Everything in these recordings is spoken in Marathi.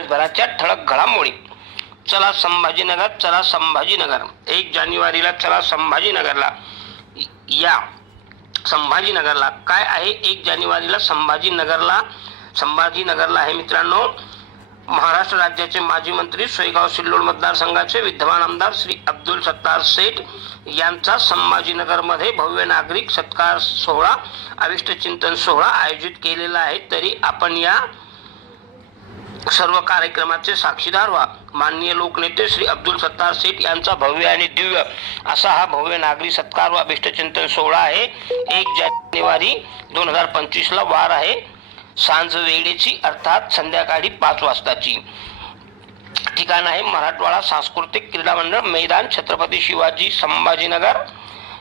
दिवसभराच्या ठळक घडामोडी. चला संभाजीनगर चला संभाजीनगर. एक जानेवारीला चला संभाजीनगरला. या संभाजीनगरला. काय आहे एक जानेवारीला संभाजीनगरला? संभाजीनगरला आहे मित्रांनो महाराष्ट्र राज्याचे माजी मंत्री सोयगाव सिल्लोड मतदारसंघाचे विद्यमान आमदार श्री अब्दुल सत्तार शेठ यांचा संभाजीनगरमध्ये भव्य नागरिक सत्कार सोहळा अविष्ट चिंतन सोहळा आयोजित केलेला आहे. तरी आपण या सर्व कार्यक्रमाचे साक्षीदार व्हा. माननीय लोकनेते श्री अब्दुल सत्तार शेठ यांचा भव्य आणि दिव्य असा हा भव्य नागरी सत्कार व अभिष्टचिंतन सोहळा आहे. एक जानेवारी दोन हजार पंचवीसला वार आहे. सांज वेळेची अर्थात संध्याकाळी पाच वाजताची. ठिकाण आहे मराठवाडा सांस्कृतिक क्रीडा मंडळ मैदान छत्रपती शिवाजी संभाजीनगर.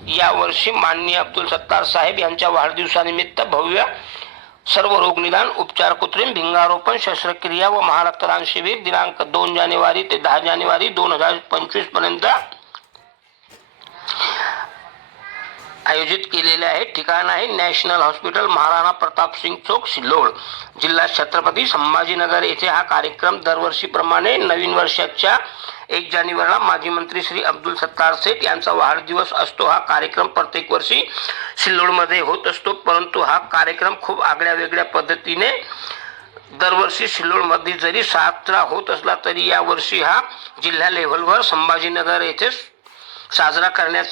यावर्षी माननीय अब्दुल सत्तार साहेब यांच्या वाढदिवसानिमित्त भव्य सर्व रोग निदान उपचार कृत्रिम भिंगारोपण शस्त्रक्रिया व महारक्तदान शिबिर दिनांक दोन जानेवारी ते दहा जानेवारी दोन हजार पंचवीसपर्यंत आयोजित केलेले आहे. ठिकाण आहे नॅशनल हॉस्पिटल महाराणा प्रताप सिंग चौक सिल्लोड. जिल्हा छत्रपती संभाजीनगर येथे हा कार्यक्रम दरवर्षीप्रमाणे नवीन वर्षाच्या एक जानेवारीला माजी मंत्री श्री अब्दुल सत्तार सेठ यांचा वाढदिवस असतो. हा कार्यक्रम प्रत्येक वर्षी सिल्लोडमध्ये होत असतो. परंतु हा कार्यक्रम खूप आगळ्या वेगळ्या पद्धतीने दरवर्षी सिल्लोडमध्ये जरी साजरा होत असला तरी यावर्षी हा जिल्हा लेव्हलवर संभाजीनगर येथे साजरा करण्याचा